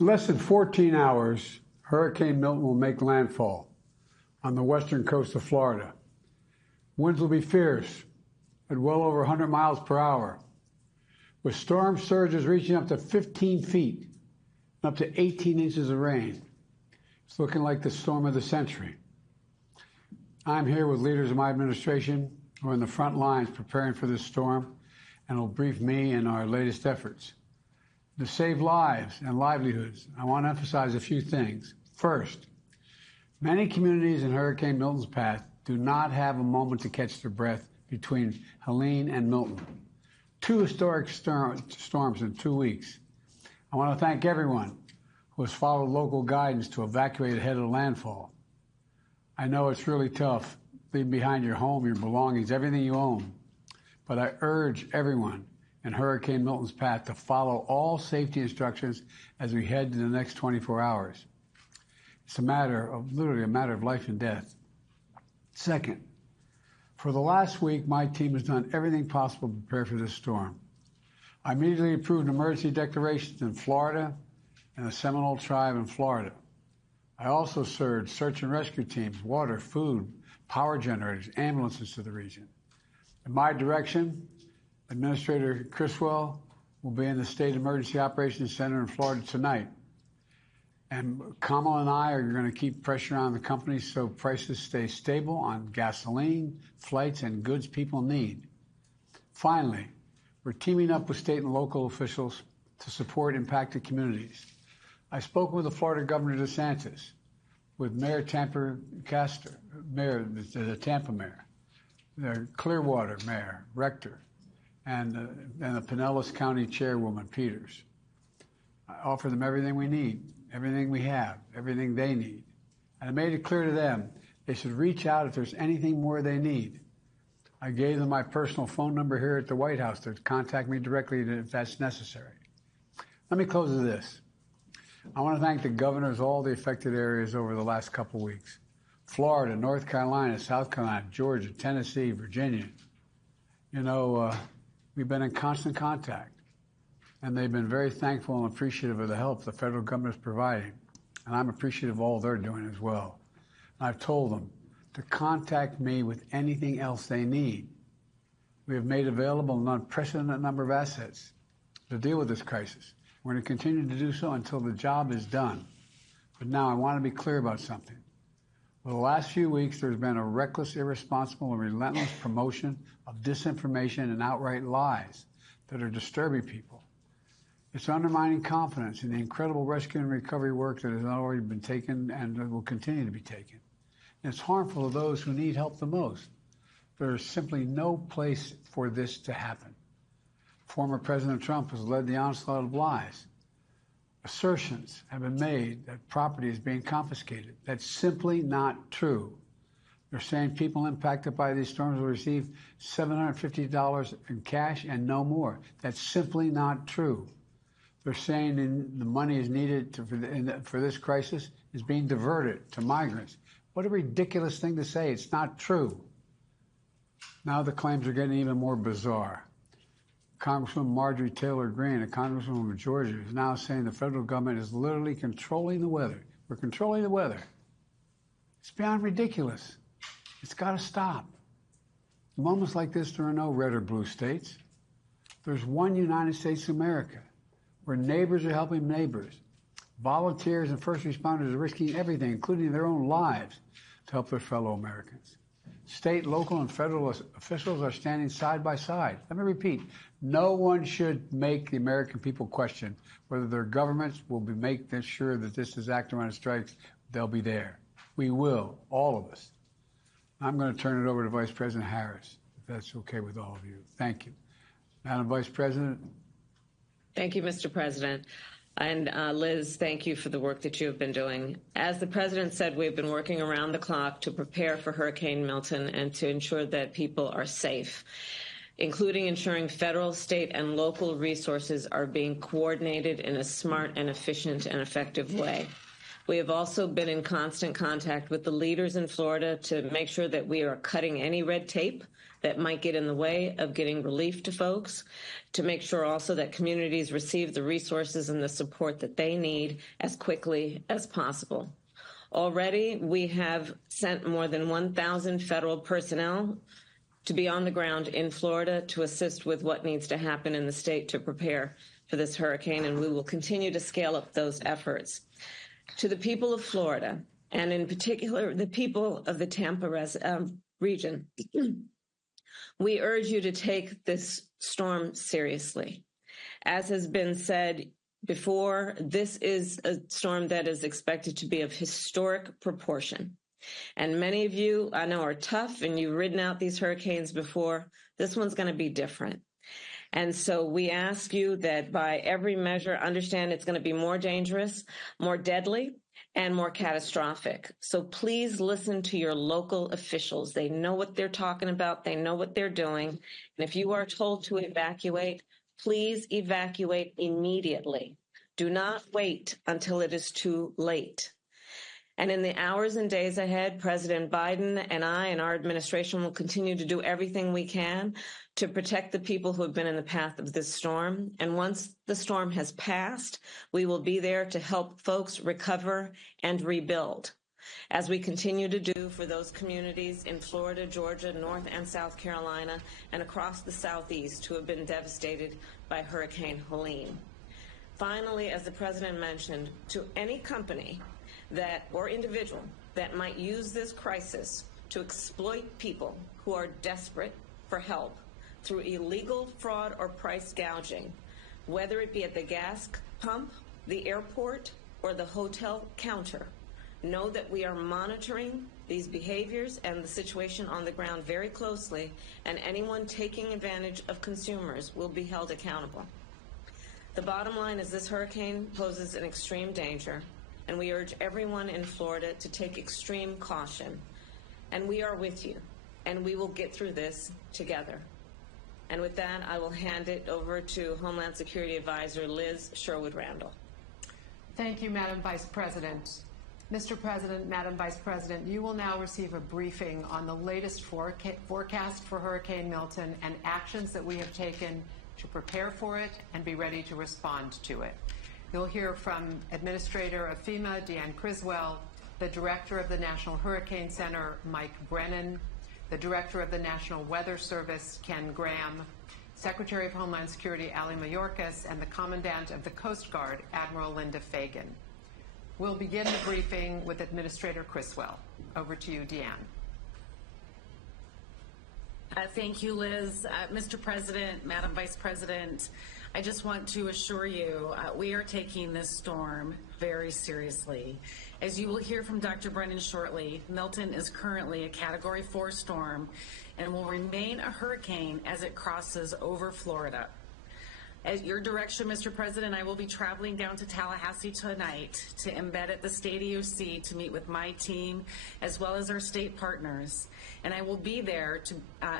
In less than 14 hours, Hurricane Milton will make landfall on the western coast of Florida. Winds will be fierce at well over 100 miles per hour, with storm surges reaching up to 15 feet and up to 18 inches of rain. It's looking like the storm of the century. I'm here with leaders of my administration who are in the front lines preparing for this storm and will brief me in our latest efforts. To save lives and livelihoods, I want to emphasize a few things. First, many communities in Hurricane Milton's path do not have a moment to catch their breath between Helene and Milton. 2 historic storms in 2 weeks. I want to thank everyone who has followed local guidance to evacuate ahead of landfall. I know it's really tough leaving behind your home, your belongings, everything you own. But I urge everyone in Hurricane Milton's path to follow all safety instructions as we head to the next 24 hours. It's literally a matter of life and death. Second, for the last week, my team has done everything possible to prepare for this storm. I immediately approved emergency declarations in Florida and the Seminole Tribe in Florida. I also surged search and rescue teams, water, food, power generators, ambulances to the region. In my direction, Administrator Criswell will be in the State Emergency Operations Center in Florida tonight. And Kamala and I are going to keep pressure on the companies so prices stay stable on gasoline, flights, and goods people need. Finally, we're teaming up with state and local officials to support impacted communities. I spoke with the Florida Governor DeSantis, with Mayor Tampa Castor, the Tampa Mayor, the Clearwater Mayor, Rector, and the Pinellas County Chairwoman, Peters. I offer them everything we need, everything we have, everything they need. And I made it clear to them they should reach out if there's anything more they need. I gave them my personal phone number here at the White House to contact me directly if that's necessary. Let me close with this. I want to thank the governors of all the affected areas over the last couple weeks. Florida, North Carolina, South Carolina, Georgia, Tennessee, Virginia. We've been in constant contact, and they've been very thankful and appreciative of the help the federal government is providing. And I'm appreciative of all they're doing as well. And I've told them to contact me with anything else they need. We have made available an unprecedented number of assets to deal with this crisis. We're going to continue to do so until the job is done. But now I want to be clear about something. For the last few weeks, there's been a reckless, irresponsible, and relentless promotion of disinformation and outright lies that are disturbing people. It's undermining confidence in the incredible rescue and recovery work that has already been taken and will continue to be taken. And it's harmful to those who need help the most. There is simply no place for this to happen. Former President Trump has led the onslaught of lies. Assertions have been made that property is being confiscated. That's simply not true. They're saying people impacted by these storms will receive $750 in cash and no more. That's simply not true. They're saying the money is needed for this crisis is being diverted to migrants. What a ridiculous thing to say. It's not true. Now the claims are getting even more bizarre. Congresswoman Marjorie Taylor Greene, a congresswoman of Georgia, is now saying the federal government is literally controlling the weather. We're controlling the weather. It's beyond ridiculous. It's got to stop. In moments like this, there are no red or blue states. There's one United States of America, where neighbors are helping neighbors. Volunteers and first responders are risking everything, including their own lives, to help their fellow Americans. State, local, and federal officials are standing side by side. Let me repeat, no one should make the American people question whether their governments will make sure that this disaster, when it strikes, they'll be there. We will, all of us. I'm going to turn it over to Vice President Harris, if that's okay with all of you. Thank you. Madam Vice President. Thank you, Mr. President. And Liz, thank you for the work that you have been doing. As the President said, we've been working around the clock to prepare for Hurricane Milton and to ensure that people are safe, including ensuring federal, state, and local resources are being coordinated in a smart and efficient and effective way. We have also been in constant contact with the leaders in Florida to make sure that we are cutting any red tape that might get in the way of getting relief to folks, to make sure also that communities receive the resources and the support that they need as quickly as possible. Already, we have sent more than 1,000 federal personnel to be on the ground in Florida to assist with what needs to happen in the state to prepare for this hurricane, and we will continue to scale up those efforts. To the people of Florida, and in particular the people of the Tampa region, we urge you to take this storm seriously. As has been said before, this is a storm that is expected to be of historic proportion. And many of you, I know, are tough, and you've ridden out these hurricanes before. This one's going to be different. And so we ask you that by every measure, understand it's going to be more dangerous, more deadly, and more catastrophic. So please listen to your local officials. They know what they're talking about. They know what they're doing. And if you are told to evacuate, please evacuate immediately. Do not wait until it is too late. And in the hours and days ahead, President Biden and I and our administration will continue to do everything we can to protect the people who have been in the path of this storm. And once the storm has passed, we will be there to help folks recover and rebuild, as we continue to do for those communities in Florida, Georgia, North and South Carolina, and across the Southeast who have been devastated by Hurricane Helene. Finally, as the President mentioned, to any company or individual that might use this crisis to exploit people who are desperate for help through illegal fraud or price gouging, whether it be at the gas pump, the airport, or the hotel counter, know that we are monitoring these behaviors and the situation on the ground very closely, and anyone taking advantage of consumers will be held accountable. The bottom line is this hurricane poses an extreme danger, and we urge everyone in Florida to take extreme caution. And we are with you, and we will get through this together. And with that, I will hand it over to Homeland Security Advisor Liz Sherwood-Randall. Thank you, Madam Vice President. Mr. President, Madam Vice President, you will now receive a briefing on the latest forecast for Hurricane Milton and actions that we have taken to prepare for it and be ready to respond to it. You'll hear from Administrator of FEMA, Deanne Criswell, the Director of the National Hurricane Center, Mike Brennan, the Director of the National Weather Service, Ken Graham, Secretary of Homeland Security, Ali Mayorkas, and the Commandant of the Coast Guard, Admiral Linda Fagan. We'll begin the briefing with Administrator Criswell. Over to you, Deanne. Thank you, Liz. Mr. President, Madam Vice President, I just want to assure you we are taking this storm very seriously. As you will hear from Dr. Brennan shortly, Milton is currently a Category 4 storm and will remain a hurricane as it crosses over Florida. At your direction, Mr. President, I will be traveling down to Tallahassee tonight to embed at the state EOC to meet with my team as well as our state partners. And I will be there to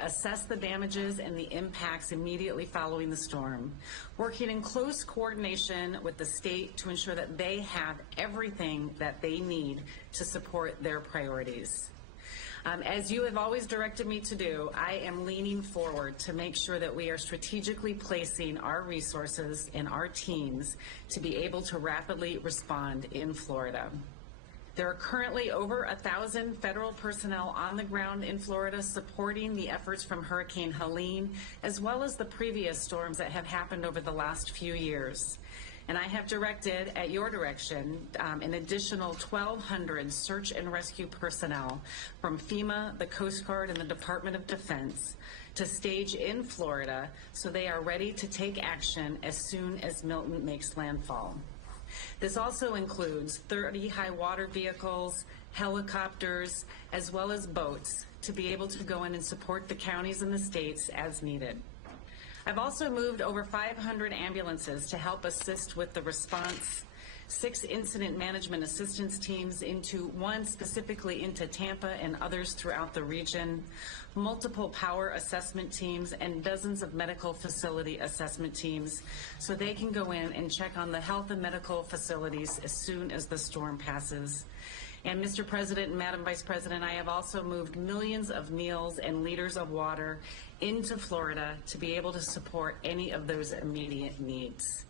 assess the damages and the impacts immediately following the storm, working in close coordination with the state to ensure that they have everything that they need to support their priorities. As you have always directed me to do, I am leaning forward to make sure that we are strategically placing our resources and our teams to be able to rapidly respond in Florida. There are currently over 1,000 federal personnel on the ground in Florida supporting the efforts from Hurricane Helene, as well as the previous storms that have happened over the last few years. And I have directed, at your direction, an additional 1,200 search and rescue personnel from FEMA, the Coast Guard, and the Department of Defense to stage in Florida so they are ready to take action as soon as Milton makes landfall. This also includes 30 high water vehicles, helicopters, as well as boats to be able to go in and support the counties and the states as needed. I've also moved over 500 ambulances to help assist with the response, 6 incident management assistance teams, one specifically into Tampa and others throughout the region, multiple power assessment teams, and dozens of medical facility assessment teams so they can go in and check on the health and medical facilities as soon as the storm passes. And Mr. President and Madam Vice President, I have also moved millions of meals and liters of water into Florida to be able to support any of those immediate needs.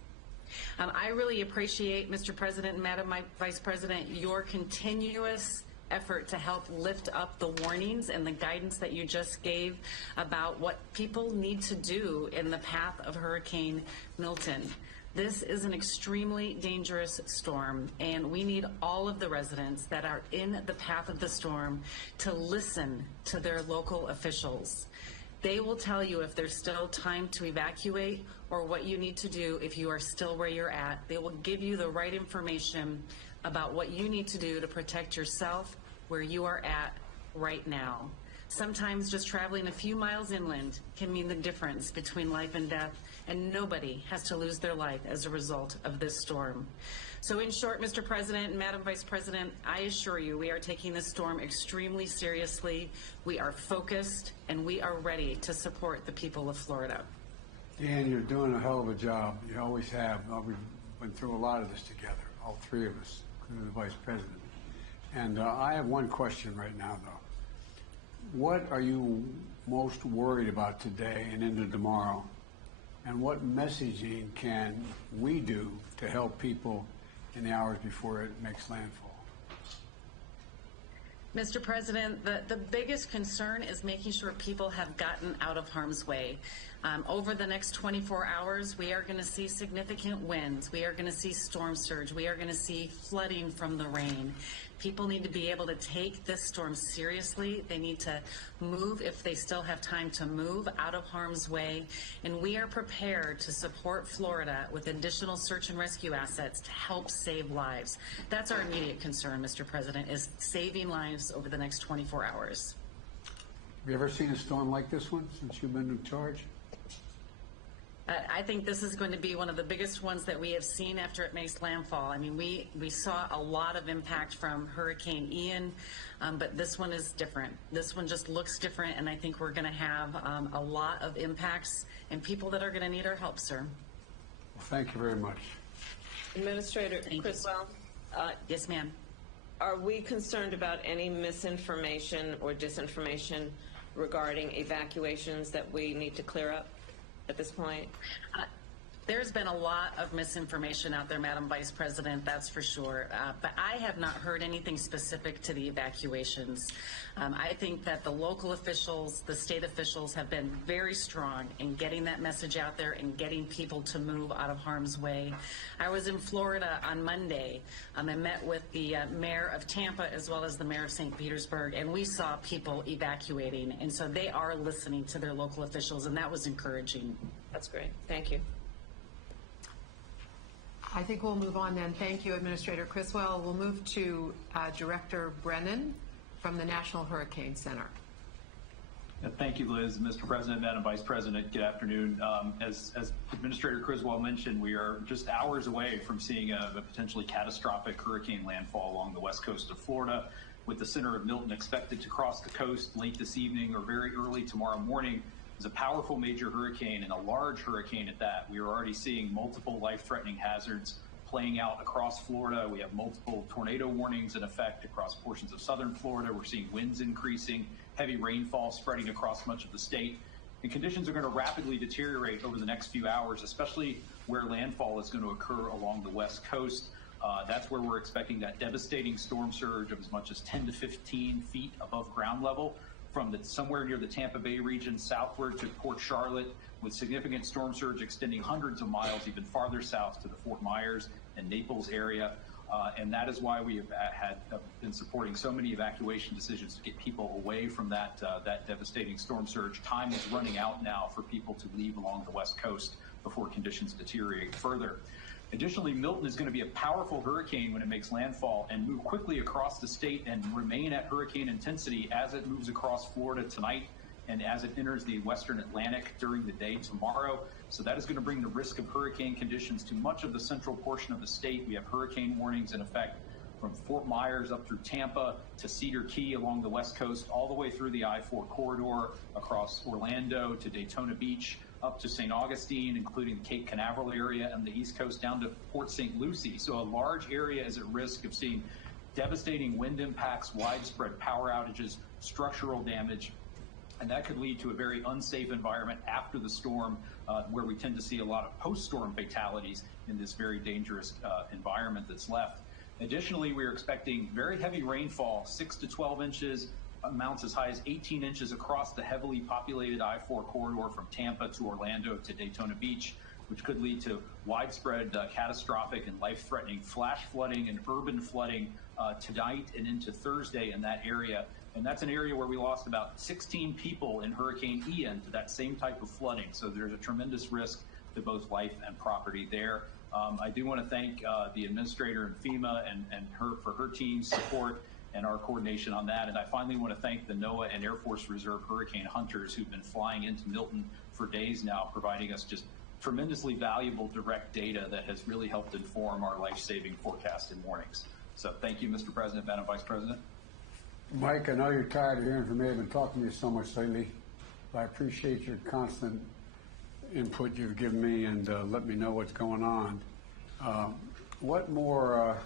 I really appreciate, Mr. President and Madam Vice President, your continuous effort to help lift up the warnings and the guidance that you just gave about what people need to do in the path of Hurricane Milton. This is an extremely dangerous storm, and we need all of the residents that are in the path of the storm to listen to their local officials. They will tell you if there's still time to evacuate or what you need to do if you are still where you're at. They will give you the right information about what you need to do to protect yourself where you are at right now. Sometimes just traveling a few miles inland can mean the difference between life and death, and nobody has to lose their life as a result of this storm. So in short, Mr. President and Madam Vice President, I assure you we are taking this storm extremely seriously. We are focused, and we are ready to support the people of Florida. Dan, you're doing a hell of a job. You always have. We've been through a lot of this together, all three of us, including the Vice President. And I have one question right now, though. What are you most worried about today and into tomorrow? And what messaging can we do to help people in the hours before it makes landfall? Mr. President, the biggest concern is making sure people have gotten out of harm's way. Over the next 24 hours, we are going to see significant winds. We are going to see storm surge. We are going to see flooding from the rain. People need to be able to take this storm seriously. They need to move, if they still have time to move, out of harm's way. And we are prepared to support Florida with additional search and rescue assets to help save lives. That's our immediate concern, Mr. President, is saving lives over the next 24 hours. Have you ever seen a storm like this one since you've been in charge? I think this is going to be one of the biggest ones that we have seen after it makes landfall. I mean, we saw a lot of impact from Hurricane Ian, but this one is different. This one just looks different, and I think we're going to have a lot of impacts and people that are going to need our help, sir. Well, thank you very much. Administrator Criswell? Yes, ma'am. Are we concerned about any misinformation or disinformation regarding evacuations that we need to clear up at this point? There's been a lot of misinformation out there, Madam Vice President, that's for sure. But I have not heard anything specific to the evacuations. I think that the local officials, the state officials have been very strong in getting that message out there and getting people to move out of harm's way. I was in Florida on Monday. I met with the mayor of Tampa as well as the mayor of St. Petersburg, and we saw people evacuating. And so they are listening to their local officials, and that was encouraging. That's great. Thank you. I think we'll move on then. Thank you, Administrator Criswell. We'll move to Director Brennan from the National Hurricane Center. Thank you, Liz. Mr. President, Madam Vice President, good afternoon. As Administrator Criswell mentioned, we are just hours away from seeing a potentially catastrophic hurricane landfall along the west coast of Florida, with the center of Milton expected to cross the coast late this evening or very early tomorrow morning. It's a powerful major hurricane and a large hurricane at that. We are already seeing multiple life-threatening hazards playing out across Florida. We have multiple tornado warnings in effect across portions of southern Florida. We're seeing winds increasing, heavy rainfall spreading across much of the state. And conditions are going to rapidly deteriorate over the next few hours, especially where landfall is going to occur along the west coast. That's where we're expecting that devastating storm surge of as much as 10 to 15 feet above ground level, from somewhere near the Tampa Bay region southward to Port Charlotte, with significant storm surge extending hundreds of miles even farther south to the Fort Myers and Naples area. And that is why we have been supporting so many evacuation decisions to get people away from that devastating storm surge. Time is running out now for people to leave along the west coast before conditions deteriorate further. Additionally, Milton is going to be a powerful hurricane when it makes landfall and move quickly across the state and remain at hurricane intensity as it moves across Florida tonight and as it enters the western Atlantic during the day tomorrow. So that is going to bring the risk of hurricane conditions to much of the central portion of the state. We have hurricane warnings in effect from Fort Myers up through Tampa to Cedar Key along the west coast, all the way through the I-4 corridor across Orlando to Daytona Beach, up to St. Augustine, including the Cape Canaveral area and the East Coast down to Port St. Lucie. So a large area is at risk of seeing devastating wind impacts, widespread power outages, structural damage, and that could lead to a very unsafe environment after the storm, where we tend to see a lot of post-storm fatalities in this very dangerous environment that's left. Additionally, we are expecting very heavy rainfall, 6 to 12 inches, amounts as high as 18 inches across the heavily populated I-4 corridor from Tampa to Orlando to Daytona Beach, which could lead to widespread catastrophic and life-threatening flash flooding and urban flooding tonight and into Thursday in that area. And that's an area where we lost about 16 people in Hurricane Ian to that same type of flooding. So there's a tremendous risk to both life and property there. I do want to thank the administrator and FEMA and her for her team's support and our coordination on that. And I finally want to thank the NOAA and Air Force Reserve hurricane hunters who've been flying into Milton for days now, providing us just tremendously valuable direct data that has really helped inform our life-saving forecast in mornings. So thank you, Mr. President, Madam Vice President. Mike, I know you're tired of hearing from me. I've been talking to you so much lately. I appreciate your constant input you've given me and let me know what's going on. What more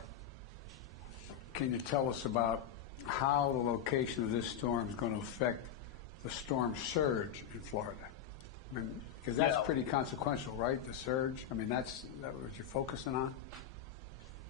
can you tell us about how the location of this storm is going to affect the storm surge in Florida? I mean, because that's pretty consequential, right? The surge. I mean, that's what you're focusing on.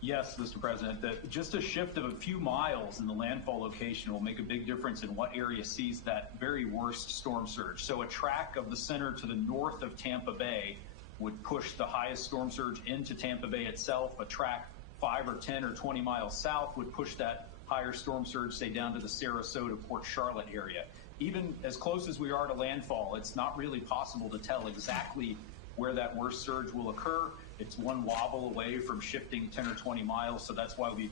Yes, Mr. President, just a shift of a few miles in the landfall location will make a big difference in what area sees that very worst storm surge. So a track of the center to the north of Tampa Bay would push the highest storm surge into Tampa Bay itself. A track 5 or 10 or 20 miles south would push that higher storm surge, say, down to the Sarasota, Port Charlotte area. Even as close as we are to landfall, it's not really possible to tell exactly where that worst surge will occur. It's one wobble away from shifting 10 or 20 miles, so that's why we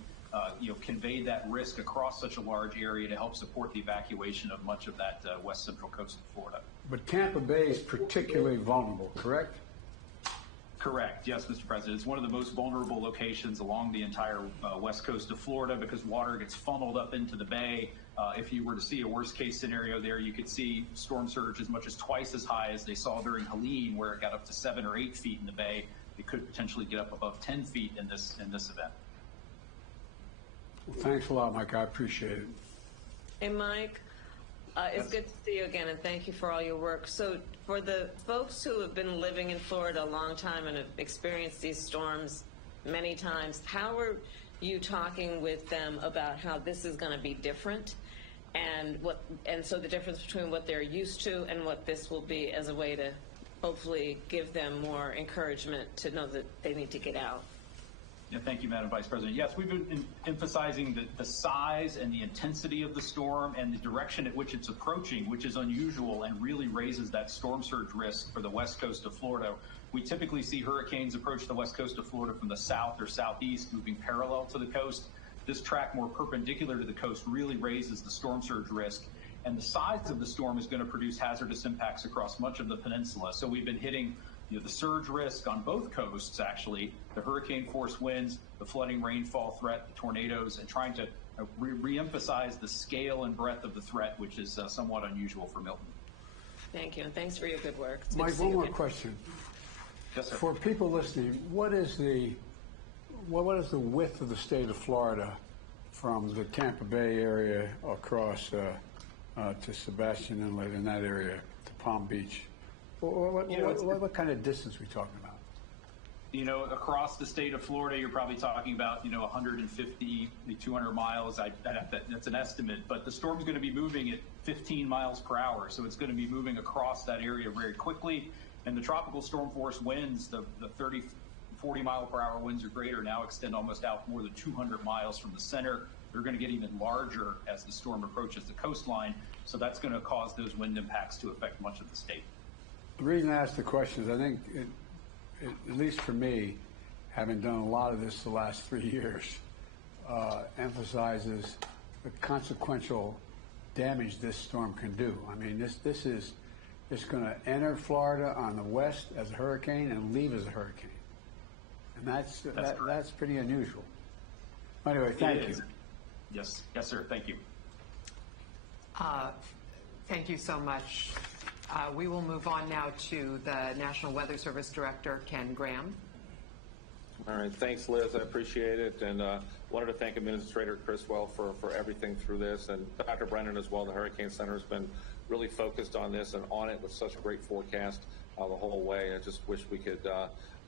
conveyed that risk across such a large area to help support the evacuation of much of that west central coast of Florida. But Tampa Bay is particularly vulnerable, correct? Correct. Yes, Mr. President. It's one of the most vulnerable locations along the entire west coast of Florida because water gets funneled up into the bay. If you were to see a worst case scenario there, you could see storm surge as much as twice as high as they saw during Helene, where it got up to 7 or 8 feet in the bay. It could potentially get up above 10 feet in this event. Well, thanks a lot, Mike. I appreciate it. Hey, Mike, it's good to see you again, and thank you for all your work. So for the folks who have been living in Florida a long time and have experienced these storms many times, how are you talking with them about how this is going to be different, and so the difference between what they're used to and what this will be as a way to hopefully give them more encouragement to know that they need to get out? Yeah, thank you, Madam Vice President. Yes, we've been emphasizing the size and the intensity of the storm and the direction at which it's approaching, which is unusual and really raises that storm surge risk for the west coast of Florida. We typically see hurricanes approach the west coast of Florida from the south or southeast, moving parallel to the coast. This track more perpendicular to the coast really raises the storm surge risk. And the size of the storm is going to produce hazardous impacts across much of the peninsula. So we've been hitting the surge risk on both coasts, actually, the hurricane force winds, the flooding rainfall threat, the tornadoes, and trying to re-emphasize the scale and breadth of the threat, which is somewhat unusual for Milton. Thank you, and thanks for your good work. Mike, one more question. Yes, sir. For people listening, what is the width of the state of Florida from the Tampa Bay area across to Sebastian Inlet in that area to Palm Beach? What kind of distance are we talking about? Across the state of Florida, you're probably talking about, 150, 200 miles. That's an estimate, but the storm's going to be moving at 15 miles per hour, so it's going to be moving across that area very quickly. And the tropical storm force winds, the 30, 40 mile per hour winds or greater, now extend almost out more than 200 miles from the center. They're going to get even larger as the storm approaches the coastline, so that's going to cause those wind impacts to affect much of the state. The reason I asked the question is I think, at least for me, having done a lot of this the last 3 years, emphasizes the consequential damage this storm can do. I mean, it's going to enter Florida on the west as a hurricane and leave as a hurricane. And that's pretty unusual. Anyway, thank you. Yes, sir. Thank you. Thank you so much. We will move on now to the National Weather Service Director, Ken Graham. All right, thanks, Liz. I appreciate it, and wanted to thank Administrator Criswell for everything through this, and Dr. Brennan as well. The Hurricane Center has been really focused on this and on it with such a great forecast the whole way. I just wish we could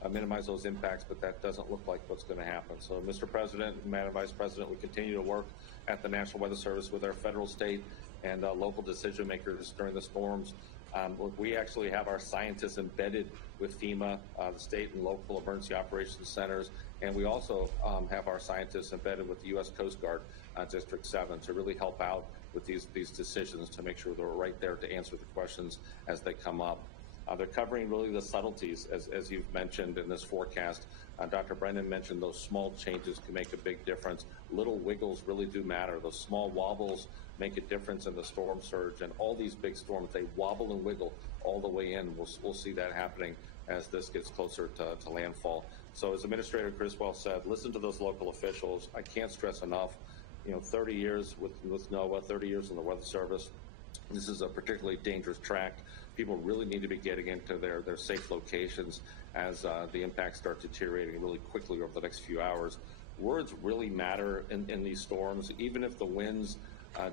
minimize those impacts, but that doesn't look like what's going to happen. So, Mr. President, Madam Vice President, we continue to work at the National Weather Service with our federal, state, and local decision makers during the storms. We actually have our scientists embedded with FEMA, the state and local emergency operations centers, and we also have our scientists embedded with the U.S. Coast Guard District 7 to really help out with these decisions to make sure they're right there to answer the questions as they come up. They're covering really the subtleties, as you've mentioned in this forecast. Dr. Brennan mentioned those small changes can make a big difference. Little wiggles really do matter. Those small wobbles make a difference in the storm surge, and all these big storms, they wobble and wiggle all the way in. We'll see that happening as this gets closer to landfall. So as Administrator Criswell said, listen to those local officials. I can't stress enough, 30 years with NOAA, 30 years in the Weather Service. This is a particularly dangerous track. People really need to be getting into their safe locations as the impacts start deteriorating really quickly over the next few hours. Words really matter in these storms. Even if the winds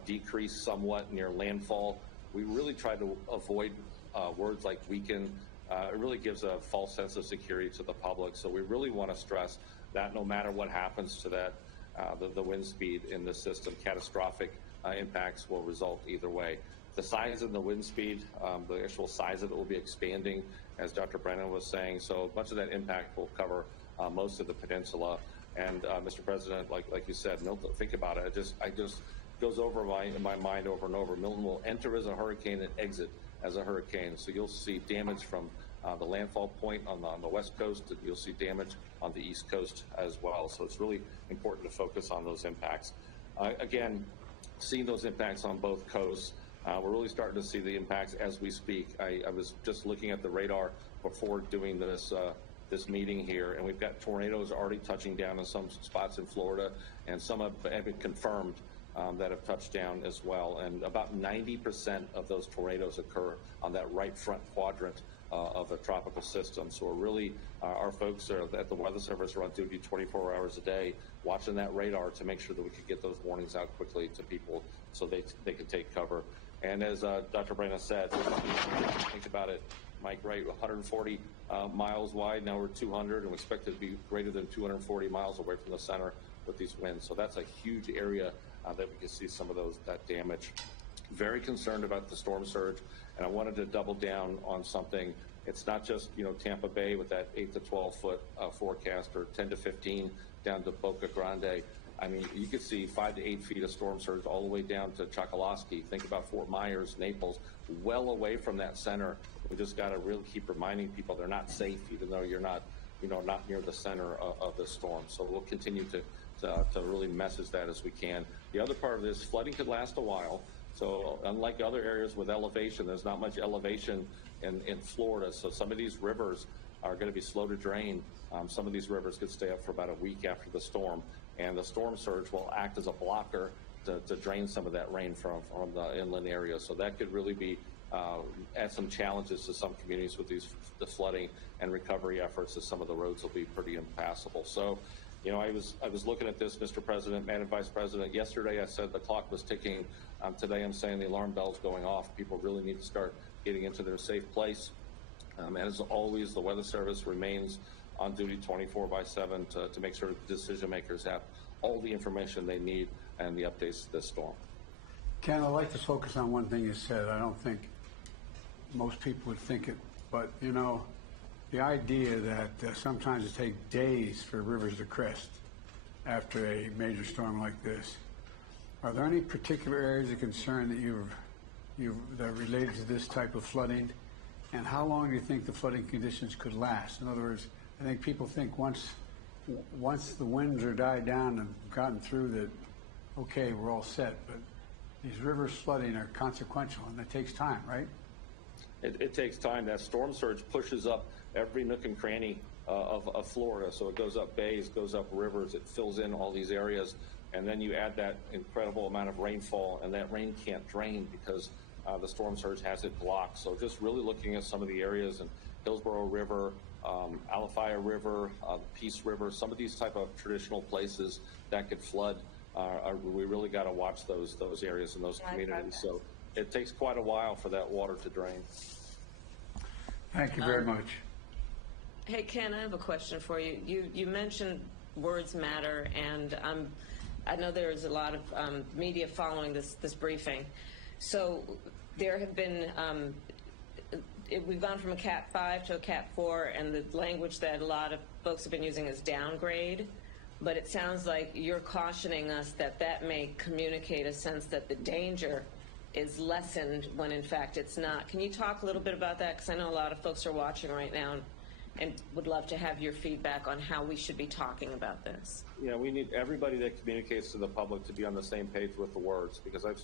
decrease somewhat near landfall, we really try to avoid words like weaken. It really gives a false sense of security to the public. So we really want to stress that no matter what happens to that, the wind speed in the system, catastrophic impacts will result either way. The size and the wind speed, the actual size of it will be expanding, as Dr. Brennan was saying. So much of that impact will cover most of the peninsula. And Mr. President, like you said, Milton, think about it. It just goes over in my mind over and over. Milton will enter as a hurricane and exit as a hurricane. So you'll see damage from the landfall point on the west coast. You'll see damage on the east coast as well. So it's really important to focus on those impacts. Again, seeing those impacts on both coasts. We're really starting to see the impacts as we speak. I was just looking at the radar before doing this meeting here, and we've got tornadoes already touching down in some spots in Florida, and some have been confirmed that have touched down as well. And about 90% of those tornadoes occur on that right front quadrant of the tropical system. So we're really, our folks are at the Weather Service are on duty 24 hours a day, watching that radar to make sure that we can get those warnings out quickly to people so they can take cover. And as Dr. Brennan said, think about it, Mike, right, 140 miles wide, now we're 200, and we expect it to be greater than 240 miles away from the center with these winds. So that's a huge area that we can see some of that damage. Very concerned about the storm surge, and I wanted to double down on something. It's not just, Tampa Bay with that 8 to 12 foot forecast, or 10 to 15 down to Boca Grande. I mean, you could see 5 to 8 feet of storm surge all the way down to Chokoloskee. Think about Fort Myers, Naples, well away from that center. We just got to really keep reminding people they're not safe, even though you're not, not near the center of the storm. So we'll continue to really message that as we can. The other part of this, flooding could last a while. So unlike other areas with elevation, there's not much elevation in Florida. So some of these rivers are going to be slow to drain. Some of these rivers could stay up for about a week after the storm. And the storm surge will act as a blocker to drain some of that rain from the inland area. So that could really be add some challenges to some communities with the flooding and recovery efforts, as some of the roads will be pretty impassable. So, I was looking at this, Mr. President, Madam Vice President. Yesterday I said the clock was ticking. Today I'm saying the alarm bell's going off. People really need to start getting into their safe place. As always, the Weather Service remains on duty 24/7 to make sure the decision makers have all the information they need and the updates to this storm. Ken, I'd like to focus on one thing you said. I don't think most people would think it, but the idea that sometimes it takes days for rivers to crest after a major storm like this. Are there any particular areas of concern that are related to this type of flooding? And how long do you think the flooding conditions could last? In other words, I think people think once the winds are died down and gotten through that, okay, we're all set. But these rivers flooding are consequential, and it takes time, right? It takes time. That storm surge pushes up every nook and cranny of Florida. So it goes up bays, goes up rivers, it fills in all these areas. And then you add that incredible amount of rainfall, and that rain can't drain because the storm surge has it blocked. So just really looking at some of the areas in Hillsborough River, Alafaya River, Peace River, some of these type of traditional places that could flood. We really got to watch those areas and those communities. So it takes quite a while for that water to drain. Thank you very much. Hey, Ken, I have a question for you. You mentioned words matter, and I know there's a lot of media following this briefing. So there have been, we've gone from a Cat 5 to a Cat 4, and the language that a lot of folks have been using is downgrade. But it sounds like you're cautioning us that that may communicate a sense that the danger is lessened when in fact it's not. Can you talk a little bit about that? Because I know a lot of folks are watching right now and would love to have your feedback on how we should be talking about this. Yeah, we need everybody that communicates to the public to be on the same page with the words, because I've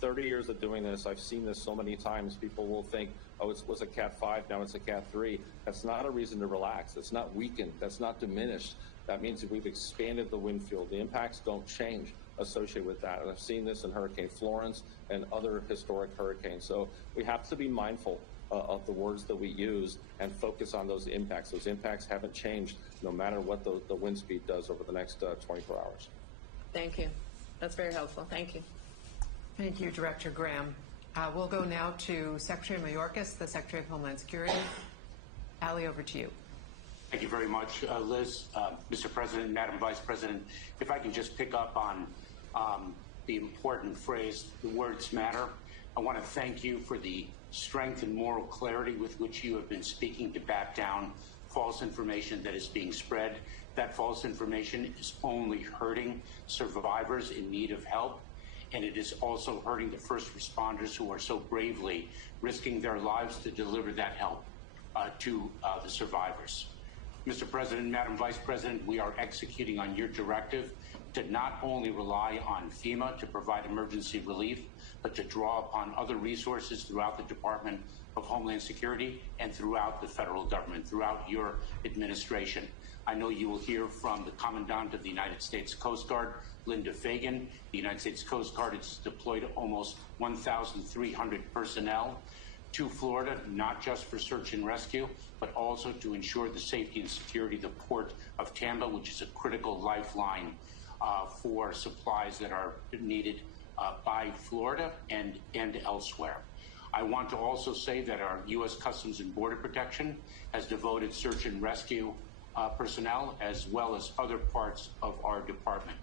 30 years of doing this. I've seen this so many times. People will think, oh, it was a Cat 5, now it's a Cat 3. That's not a reason to relax. It's not weakened. That's not diminished. That means that we've expanded the wind field. The impacts don't change associated with that. And I've seen this in Hurricane Florence and other historic hurricanes. So we have to be mindful of the words that we use and focus on those impacts. Those impacts haven't changed no matter what the wind speed does over the next 24 hours. Thank you. That's very helpful. Thank you. Thank you, Director Graham. We'll go now to Secretary Mayorkas, the Secretary of Homeland Security. Ali, over to you. Thank you very much, Liz. Mr. President, Madam Vice President, if I can just pick up on the important phrase, the words matter. I want to thank you for the strength and moral clarity with which you have been speaking to back down false information that is being spread. That false information is only hurting survivors in need of help, and it is also hurting the first responders who are so bravely risking their lives to deliver that help to the survivors. Mr. President, Madam Vice President, we are executing on your directive to not only rely on FEMA to provide emergency relief, but to draw upon other resources throughout the Department of Homeland Security and throughout the federal government, throughout your administration. I know you will hear from the Commandant of the United States Coast Guard, Linda Fagan. The United States Coast Guard has deployed almost 1,300 personnel to Florida, not just for search and rescue, but also to ensure the safety and security of the port of Tampa, which is a critical lifeline for supplies that are needed by Florida and elsewhere. I want to also say that our U.S. Customs and Border Protection has devoted search and rescue personnel as well as other parts of our department.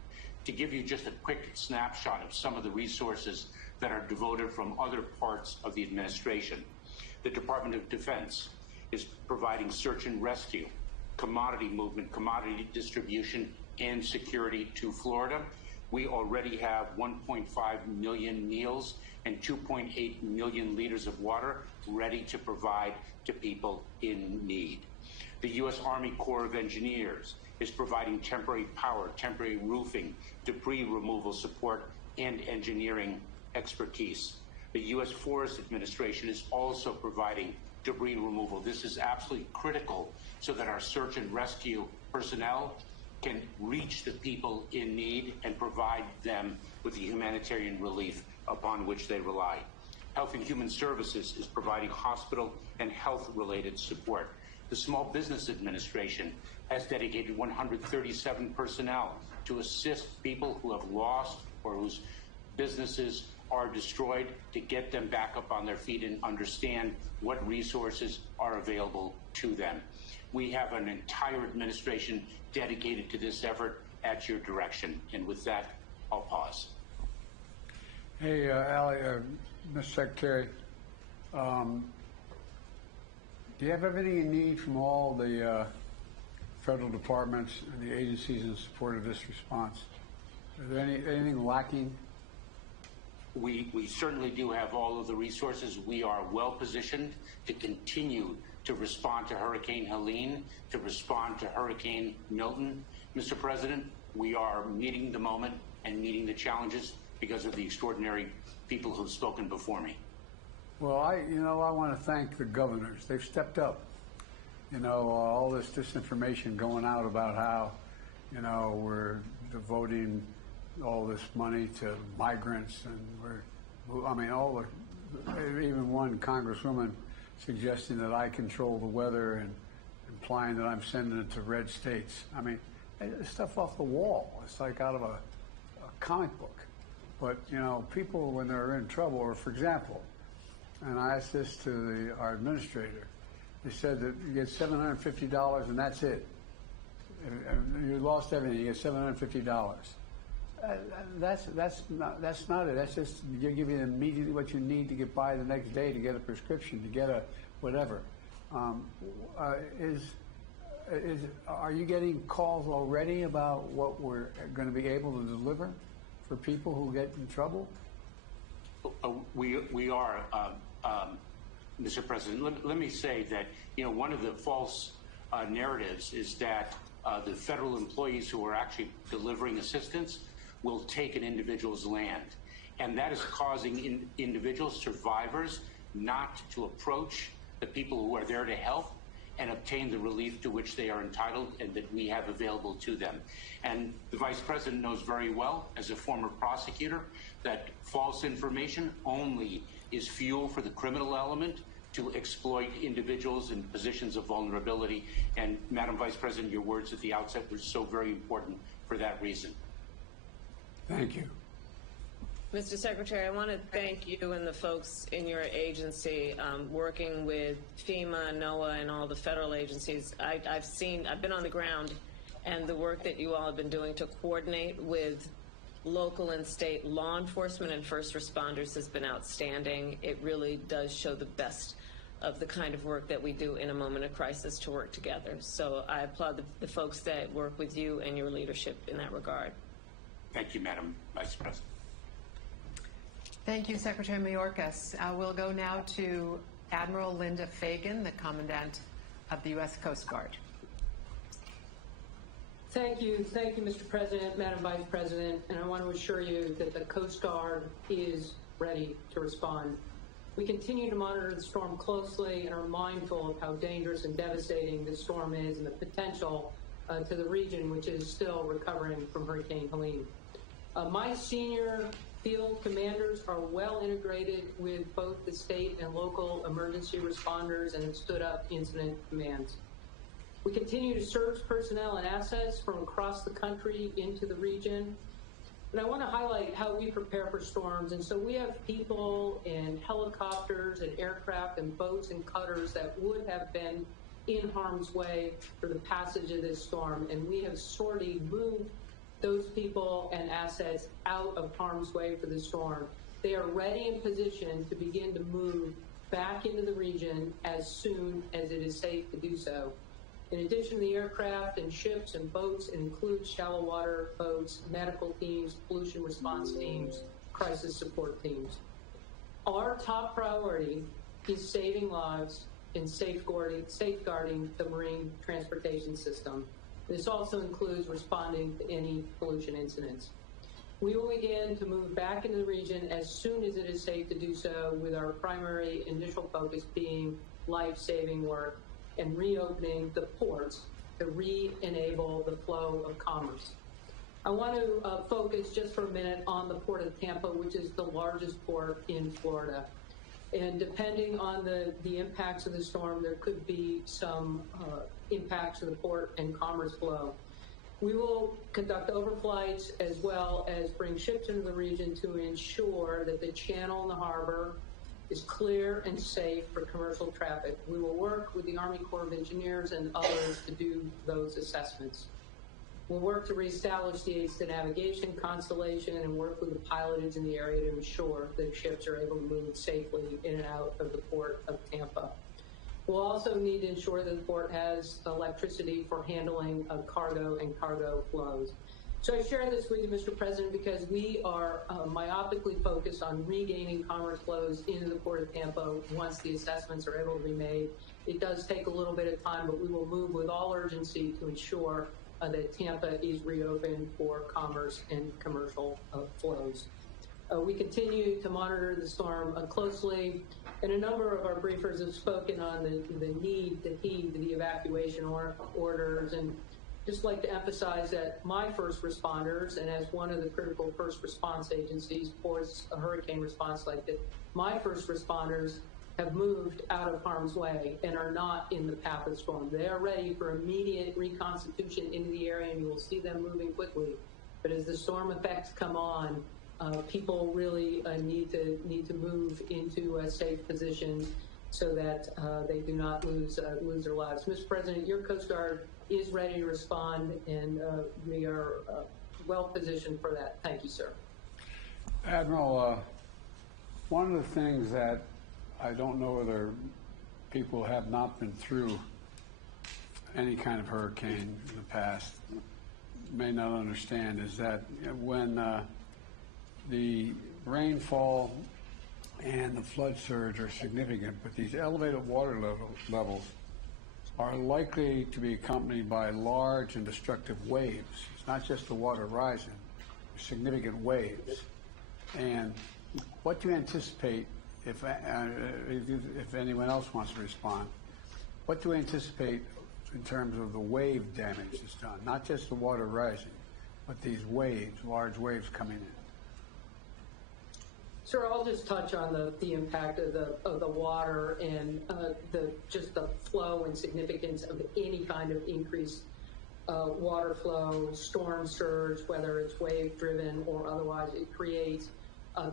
To give you just a quick snapshot of some of the resources that are devoted from other parts of the administration, the Department of Defense is providing search and rescue, commodity movement, commodity distribution, and security to Florida. We already have 1.5 million meals and 2.8 million liters of water ready to provide to people in need. The U.S. Army Corps of Engineers is providing temporary power, temporary roofing, debris removal support, and engineering expertise. The U.S. Forest Administration is also providing debris removal. This is absolutely critical so that our search and rescue personnel can reach the people in need and provide them with the humanitarian relief upon which they rely. Health and Human Services is providing hospital and health-related support. The Small Business Administration has dedicated 137 personnel to assist people who have lost or whose businesses are destroyed, to get them back up on their feet and understand what resources are available to them. We have an entire administration dedicated to this effort at your direction. And with that, I'll pause. Hey, Ali, Mr. Secretary, do you have everything you need from all the federal departments and the agencies in support of this response? Is there anything lacking? We certainly do have all of the resources. We are well positioned to continue to respond to Hurricane Helene, to respond to Hurricane Milton. Mr. President, we are meeting the moment and meeting the challenges because of the extraordinary people who've spoken before me. Well, I want to thank the governors. They've stepped up. All this disinformation going out about how, we're devoting all this money to migrants, and even one congresswoman suggesting that I control the weather, and implying that I'm sending it to red states. I mean, it's stuff off the wall. It's like out of a comic book. But, you know, people, when they're in trouble, or for example, and I asked this to our administrator, they said that you get $750 and that's it. You lost everything, you get $750. That's not it. That's just give you immediately what you need to get by the next day, to get a prescription, to get a whatever. Are you getting calls already about what we're going to be able to deliver for people who get in trouble? We are, Mr. President. Let me say that, you know, one of the false narratives is that the federal employees who are actually delivering assistance will take an individual's land. And that is causing individual survivors not to approach the people who are there to help and obtain the relief to which they are entitled and that we have available to them. And the Vice President knows very well, as a former prosecutor, that false information only is fuel for the criminal element to exploit individuals in positions of vulnerability. And Madam Vice President, your words at the outset were so very important for that reason. Thank you. Mr. Secretary, I want to thank you and the folks in your agency working with FEMA, NOAA, and all the federal agencies. I've been on the ground, and the work that you all have been doing to coordinate with local and state law enforcement and first responders has been outstanding. It really does show the best of the kind of work that we do in a moment of crisis to work together. So I applaud the folks that work with you and your leadership in that regard. Thank you, Madam Vice President. Thank you, Secretary Mayorkas. We'll go now to Admiral Linda Fagan, the Commandant of the U.S. Coast Guard. Thank you, Mr. President, Madam Vice President, and I want to assure you that the Coast Guard is ready to respond. We continue to monitor the storm closely and are mindful of how dangerous and devastating this storm is and the potential to the region, which is still recovering from Hurricane Helene. My senior field commanders are well integrated with both the state and local emergency responders and have stood up incident commands. We continue to surge personnel and assets from across the country into the region. And I want to highlight how we prepare for storms. And so we have people in helicopters and aircraft and boats and cutters that would have been in harm's way for the passage of this storm. And we have sorely moved those people and assets out of harm's way for the storm. They are ready and positioned to begin to move back into the region as soon as it is safe to do so. In addition to the aircraft and ships and boats, it includes shallow water boats, medical teams, pollution response teams, crisis support teams. Our top priority is saving lives and safeguarding the marine transportation system. This also includes responding to any pollution incidents. We will begin to move back into the region as soon as it is safe to do so, with our primary initial focus being life-saving work and reopening the ports to re-enable the flow of commerce. I want to focus just for a minute on the Port of Tampa, which is the largest port in Florida. And depending on the impacts of the storm, there could be some impacts to the port and commerce flow. We will conduct overflights as well as bring ships into the region to ensure that the channel and the harbor is clear and safe for commercial traffic. We will work with the Army Corps of Engineers and others to do those assessments. We'll work to reestablish the aids to navigation constellation and work with the pilotage in the area to ensure that ships are able to move safely in and out of the Port of Tampa. We'll also need to ensure that the port has electricity for handling of cargo and cargo flows. So I share this with you, Mr. President, because we are myopically focused on regaining commerce flows into the Port of Tampa once the assessments are able to be made. It does take a little bit of time, but we will move with all urgency to ensure that Tampa is reopened for commerce and commercial flows. We continue to monitor the storm closely, and a number of our briefers have spoken on the need to heed the evacuation orders. And just like to emphasize that my first responders, and as one of the critical first response agencies for a hurricane response like this, my first responders have moved out of harm's way and are not in the path of the storm. They are ready for immediate reconstitution into the area, and you will see them moving quickly. But as the storm effects come on, people really need to move into a safe position so that they do not lose their lives. Mr. President, your Coast Guard is ready to respond, and we are well positioned for that. Thank you, sir. Admiral, one of the things that I don't know whether people have not been through any kind of hurricane in the past may not understand is that when the rainfall and the flood surge are significant, but these elevated water levels are likely to be accompanied by large and destructive waves. It's not just the water rising, significant waves. And what do you anticipate, if anyone else wants to respond, what do you anticipate in terms of the wave damage that's done? Not just the water rising, but these waves, large waves coming in. Sir, I'll just touch on the impact of the water and just the flow and significance of any kind of increased water flow, storm surge, whether it's wave driven or otherwise. It creates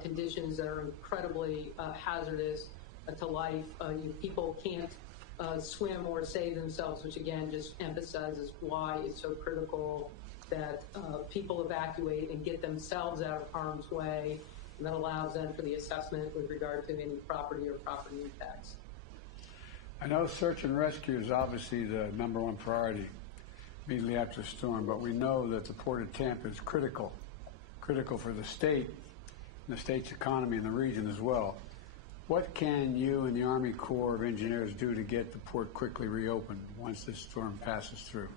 conditions that are incredibly hazardous to life. People can't swim or save themselves, which again just emphasizes why it's so critical that people evacuate and get themselves out of harm's way. And that allows them for the assessment with regard to any property or property impacts. I know search and rescue is obviously the #1 priority immediately after the storm, but we know that the Port of Tampa is critical for the state and the state's economy and the region as well. What can you and the Army Corps of Engineers do to get the port quickly reopened once this storm passes through?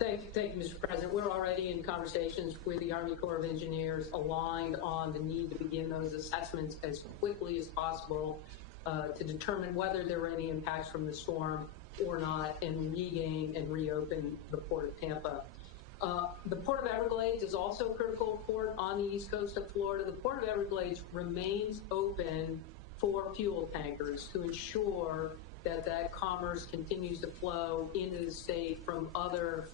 Thank you, Mr. President. We're already in conversations with the Army Corps of Engineers aligned on the need to begin those assessments as quickly as possible to determine whether there were any impacts from the storm or not and regain and reopen the Port of Tampa. The Port of Everglades is also a critical port on the east coast of Florida. The Port of Everglades remains open for fuel tankers to ensure that commerce continues to flow into the state from other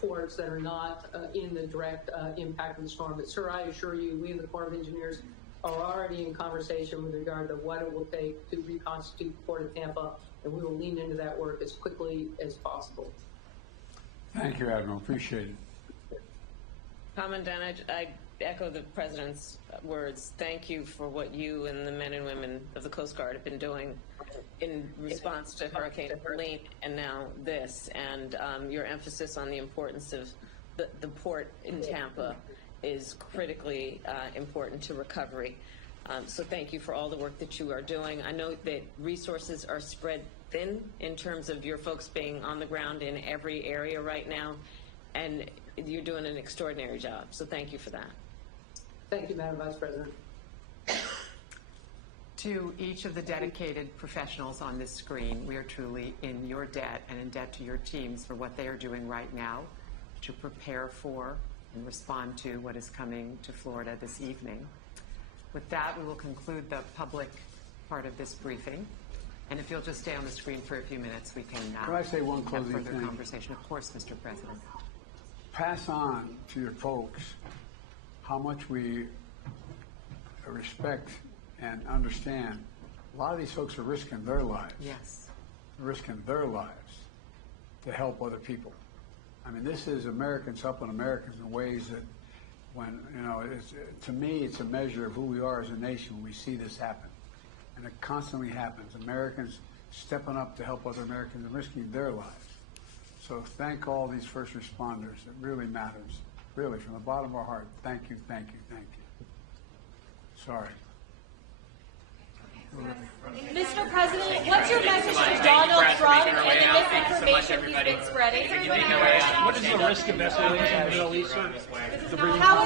ports that are not in the direct impact of the storm. But, sir, I assure you, we in the Corps of Engineers are already in conversation with regard to what it will take to reconstitute the Port of Tampa, and we will lean into that work as quickly as possible. Thank you, Admiral. Appreciate it. Commandant, I echo the President's words. Thank you for what you and the men and women of the Coast Guard have been doing in response to Hurricane Milton and now this. And your emphasis on the importance of the port in Tampa is critically important to recovery. So thank you for all the work that you are doing. I know that resources are spread thin in terms of your folks being on the ground in every area right now, and you're doing an extraordinary job. So thank you for that. Thank you, Madam Vice President. To each of the dedicated professionals on this screen, we are truly in your debt and in debt to your teams for what they are doing right now to prepare for and respond to what is coming to Florida this evening. With that, we will conclude the public part of this briefing. And if you'll just stay on the screen for a few minutes, we can I say one have closing further thing? conversation. Of course, Mr. President. Pass on to your folks how much we respect and understand. A lot of these folks are risking their lives. Yes. Risking their lives to help other people. I mean, this is Americans helping Americans in ways that, when, to me, it's a measure of who we are as a nation when we see this happen. And it constantly happens. Americans stepping up to help other Americans and risking their lives. So thank all these first responders. It really matters. Really, from the bottom of our heart. Thank you, thank you, thank you. Sorry. Mr. President, what's your message to Donald Trump and the misinformation he's been spreading? What is the risk of escalation in the Middle East, sir? How